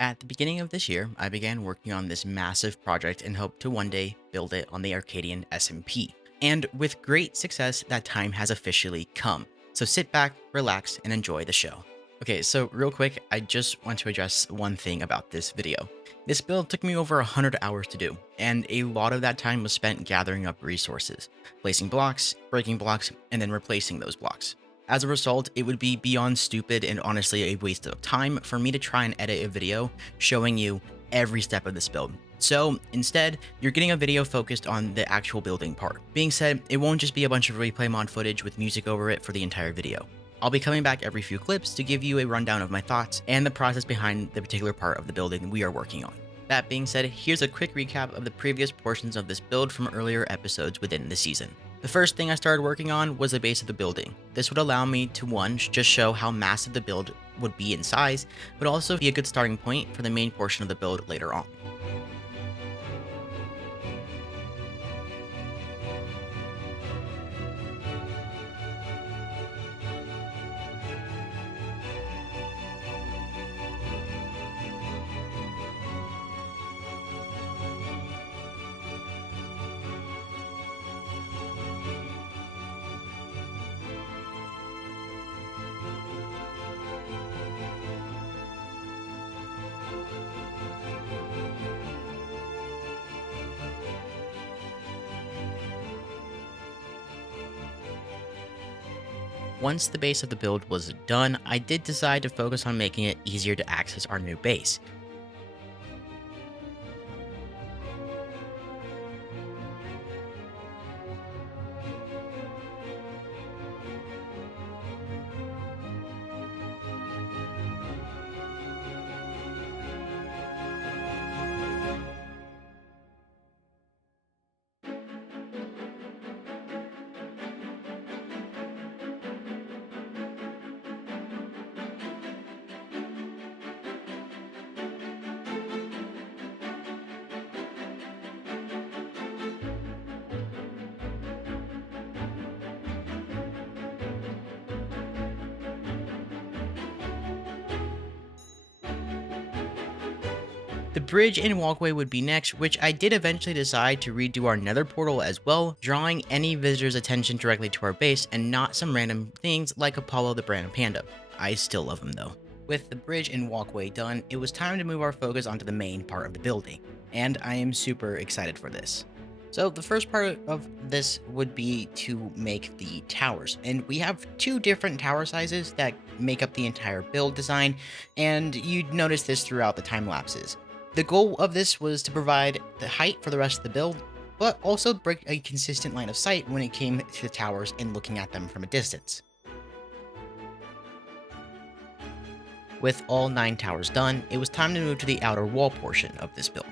At the beginning of this year, I began working on this massive project and hope to one day build it on the Arcadian SMP. And with great success, that time has officially come. So sit back, relax, and enjoy the show. Okay, so real quick, I just want to address one thing about this video. This build took me over 100 hours to do, and a lot of that time was spent gathering up resources, placing blocks, breaking blocks, and then replacing those blocks. As a result, it would be beyond stupid and honestly a waste of time for me to try and edit a video showing you every step of this build. So instead, you're getting a video focused on the actual building part. Being said, it won't just be a bunch of replay mod footage with music over it for the entire video. I'll be coming back every few clips to give you a rundown of my thoughts and the process behind the particular part of the building we are working on. That being said, here's a quick recap of the previous portions of this build from earlier episodes within the season. The first thing I started working on was the base of the building. This would allow me to, one, just show how massive the build would be in size, but also be a good starting point for the main portion of the build later on. Once the base of the build was done, I did decide to focus on making it easier to access our new base. The bridge and walkway would be next, which I did eventually decide to redo our nether portal as well, drawing any visitor's attention directly to our base and not some random things like Apollo the Brandon Panda. I still love him though. With the bridge and walkway done, it was time to move our focus onto the main part of the building, and I am super excited for this. So the first part of this would be to make the towers, and we have two different tower sizes that make up the entire build design, and you'd notice this throughout the time lapses. The goal of this was to provide the height for the rest of the build, but also break a consistent line of sight when it came to the towers and looking at them from a distance. With all 9 towers done, it was time to move to the outer wall portion of this build.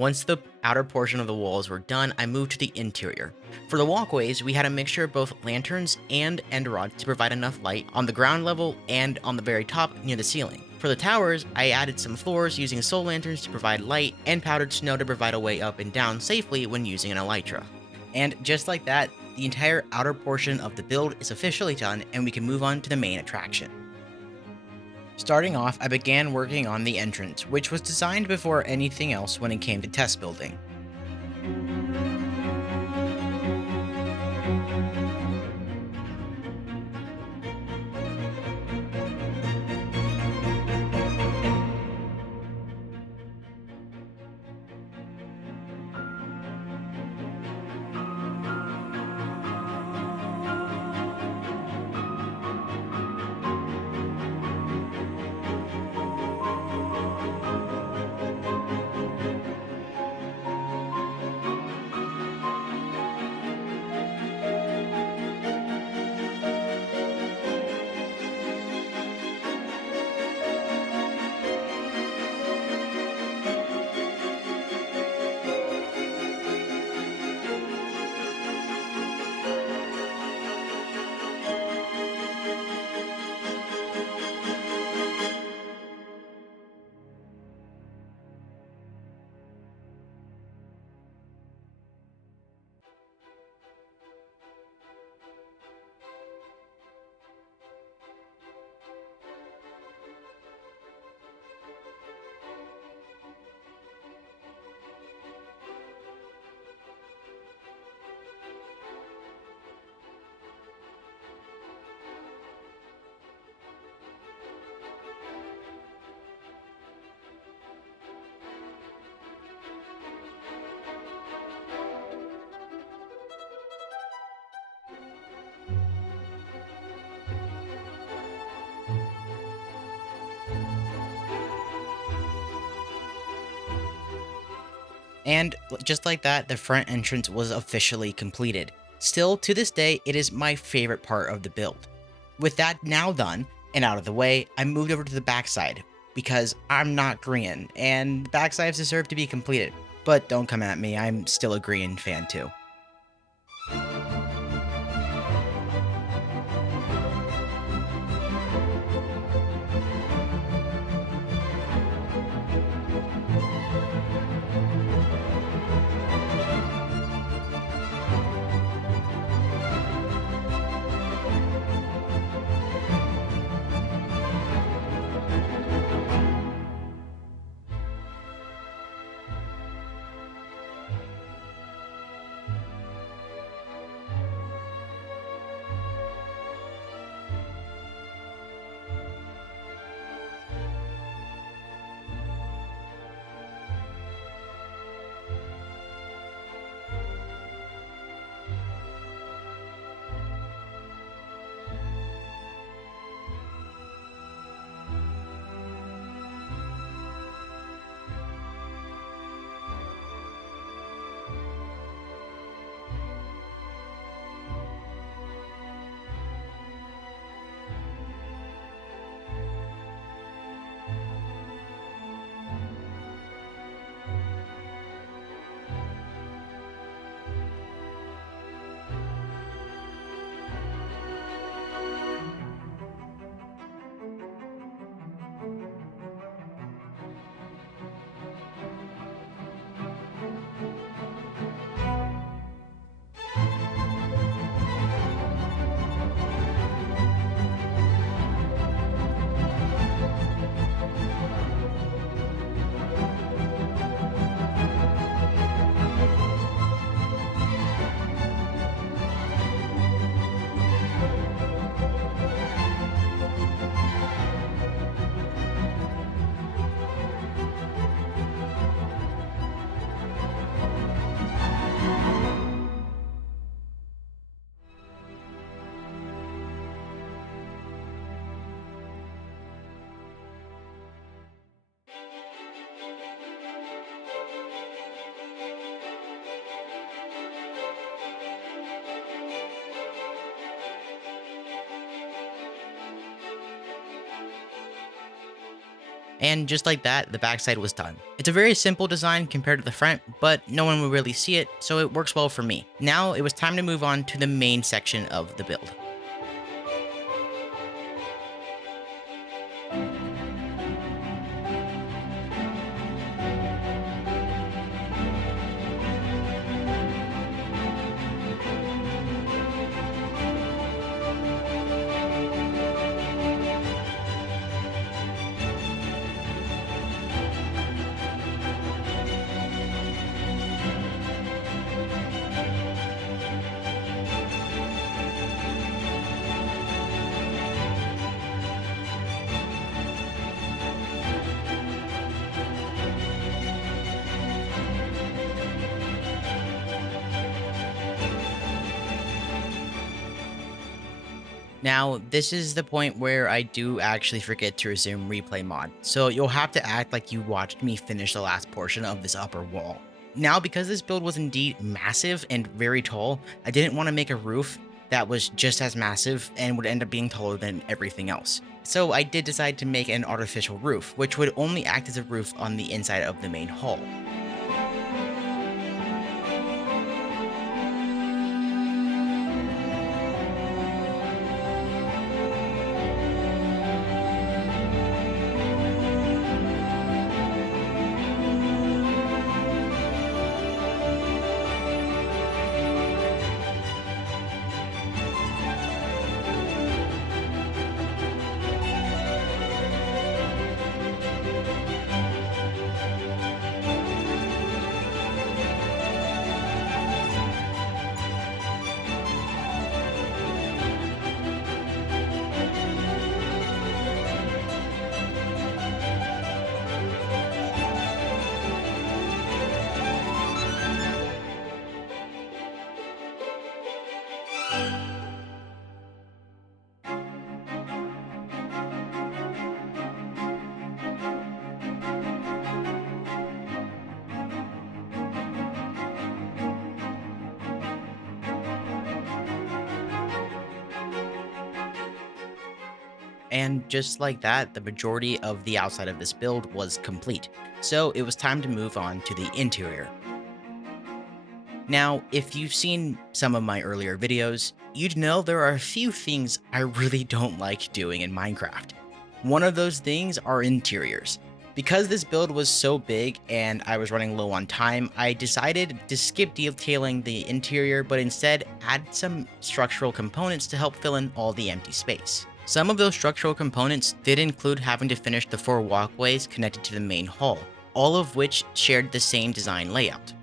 Once the outer portion of the walls were done, I moved to the interior. For the walkways, we had a mixture of both lanterns and end rods to provide enough light on the ground level and on the very top near the ceiling. For the towers, I added some floors using soul lanterns to provide light and powdered snow to provide a way up and down safely when using an elytra. And just like that, the entire outer portion of the build is officially done and we can move on to the main attraction. Starting off, I began working on the entrance, which was designed before anything else when it came to test building. And just like that, the front entrance was officially completed. Still, to this day, it is my favorite part of the build. With that now done and out of the way, I moved over to the backside because I'm not Korean and backsides deserve to be completed. But don't come at me, I'm still a Korean fan too. And just like that, the backside was done. It's a very simple design compared to the front, but no one will really see it, so it works well for me. Now it was time to move on to the main section of the build. Now, this is the point where I do actually forget to resume replay mod, so you'll have to act like you watched me finish the last portion of this upper wall. Now, because this build was indeed massive and very tall, I didn't want to make a roof that was just as massive and would end up being taller than everything else. So I did decide to make an artificial roof, which would only act as a roof on the inside of the main hall. And just like that, the majority of the outside of this build was complete, so it was time to move on to the interior. Now, if you've seen some of my earlier videos, you'd know there are a few things I really don't like doing in Minecraft. One of those things are interiors. Because this build was so big and I was running low on time, I decided to skip detailing the interior, but instead add some structural components to help fill in all the empty space. Some of those structural components did include having to finish the 4 walkways connected to the main hall, all of which shared the same design layout.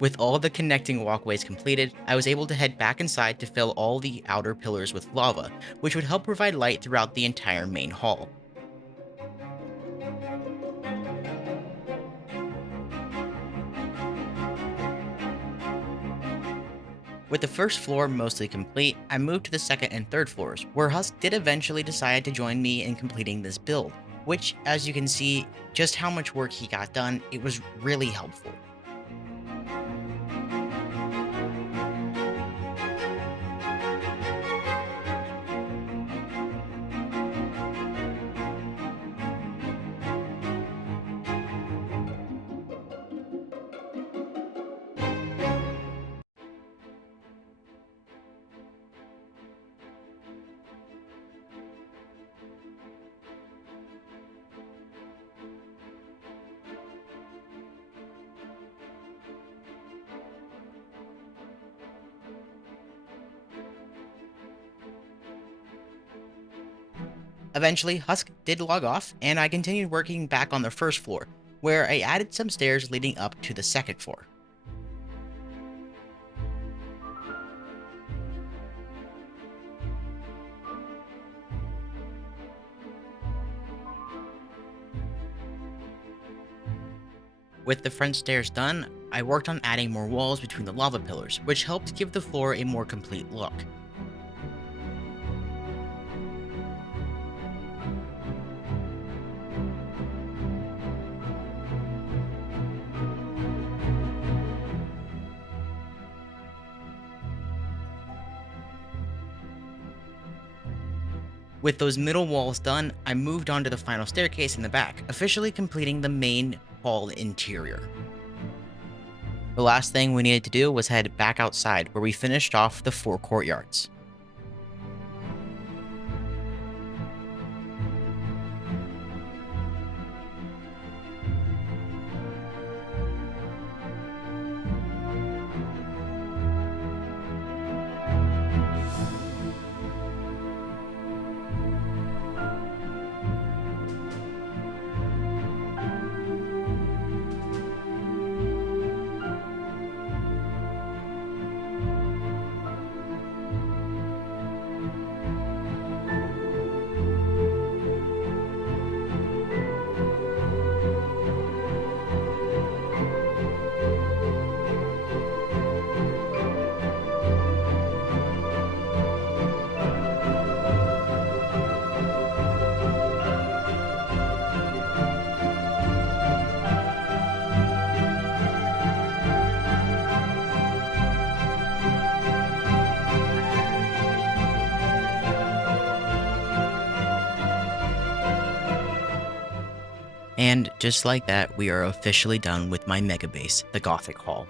With all the connecting walkways completed, I was able to head back inside to fill all the outer pillars with lava, which would help provide light throughout the entire main hall. With the first floor mostly complete, I moved to the second and third floors, where Husk did eventually decide to join me in completing this build, which, as you can see just how much work he got done, it was really helpful. Eventually, Husk did log off, and I continued working back on the first floor, where I added some stairs leading up to the second floor. With the front stairs done, I worked on adding more walls between the lava pillars, which helped give the floor a more complete look. With those middle walls done, I moved on to the final staircase in the back, officially completing the main hall interior. The last thing we needed to do was head back outside, where we finished off the 4 courtyards. And just like that, we are officially done with my mega base, the Gothic Hall.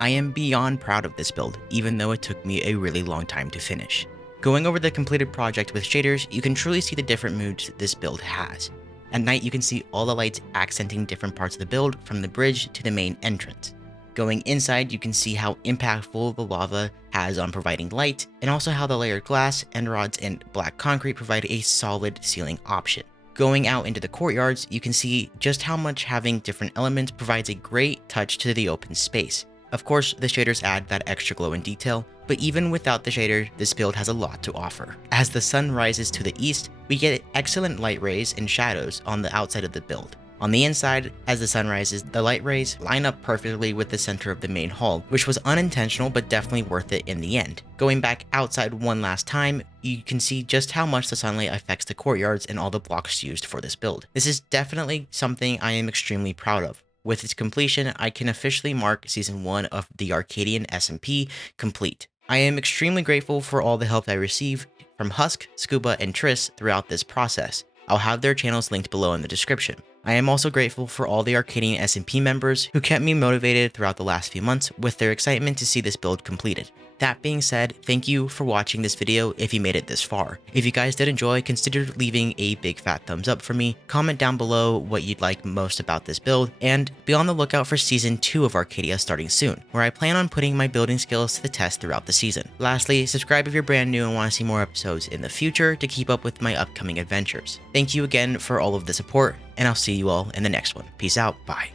I am beyond proud of this build, even though it took me a really long time to finish. Going over the completed project with shaders, you can truly see the different moods this build has. At night, you can see all the lights accenting different parts of the build, from the bridge to the main entrance. Going inside, you can see how impactful the lava has on providing light, and also how the layered glass, end rods, and black concrete provide a solid ceiling option. Going out into the courtyards, you can see just how much having different elements provides a great touch to the open space. Of course, the shaders add that extra glow and detail, but even without the shader, this build has a lot to offer. As the sun rises to the east, we get excellent light rays and shadows on the outside of the build. On the inside, as the sun rises, the light rays line up perfectly with the center of the main hall, which was unintentional but definitely worth it in the end. Going back outside one last time, you can see just how much the sunlight affects the courtyards and all the blocks used for this build. This is definitely something I am extremely proud of. With its completion, I can officially mark Season 1 of the Arcadian SMP complete. I am extremely grateful for all the help I received from Husk, Scuba, and Triss throughout this process. I'll have their channels linked below in the description. I am also grateful for all the Arcadian SMP members who kept me motivated throughout the last few months with their excitement to see this build completed. That being said, thank you for watching this video if you made it this far. If you guys did enjoy, consider leaving a big fat thumbs up for me, comment down below what you'd like most about this build, and be on the lookout for Season 2 of Arcadia starting soon, where I plan on putting my building skills to the test throughout the season. Lastly, subscribe if you're brand new and want to see more episodes in the future to keep up with my upcoming adventures. Thank you again for all of the support, and I'll see you all in the next one. Peace out, bye.